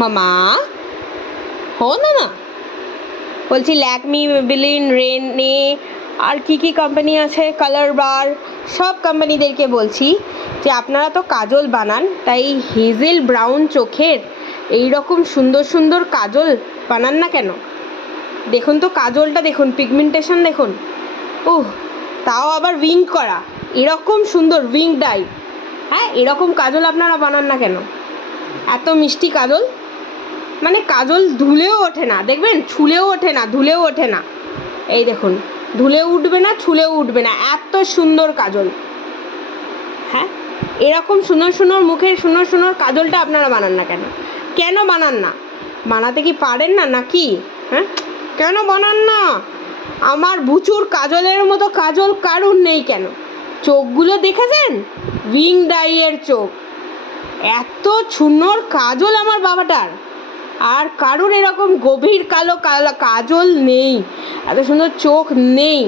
মামা হো না না, বলছি ল্যাকমি, মেবেলিন, রেনে আর কি কি কোম্পানি আছে, কালার বার, সব কোম্পানিদেরকে বলছি যে আপনারা তো কাজল বানান, তাই হেজেল ব্রাউন চোখের এই রকম সুন্দর সুন্দর কাজল বানান না কেন? দেখুন তো কাজলটা দেখুন, পিগমেন্টেশন দেখুন, তাও আবার উইং করা, এরকম সুন্দর উইং ডাই। হ্যাঁ, এরকম কাজল আপনারা বানান না কেন? এত মিষ্টি কাজল, মানে কাজল ধুলেও ওঠে না, দেখবেন ছুলেও ওঠে না, ধুলেও ওঠে না। এই দেখুন, ধুলেও উঠবে না, ছুলেও উঠবে না, এত সুন্দর কাজল। হ্যাঁ, এরকম সুন্দর সুন্দর মুখের সুন্দর সুন্দর কাজলটা আপনারা বানান না কেন? কেন বানান না? বানাতে কি পারেন না নাকি? হ্যাঁ, কেন বানান না? আমার বুচুর কাজলের মতো কাজল কারুর নেই কেন? চোখগুলো দেখেছেন? উইং ডাইয়ের চোখ, এত সুন্দর কাজল আমার বাবাটার, আর কারুর এরকম গভীর কালো কালো কাজল নেই, এত সুন্দর চোখ নেই।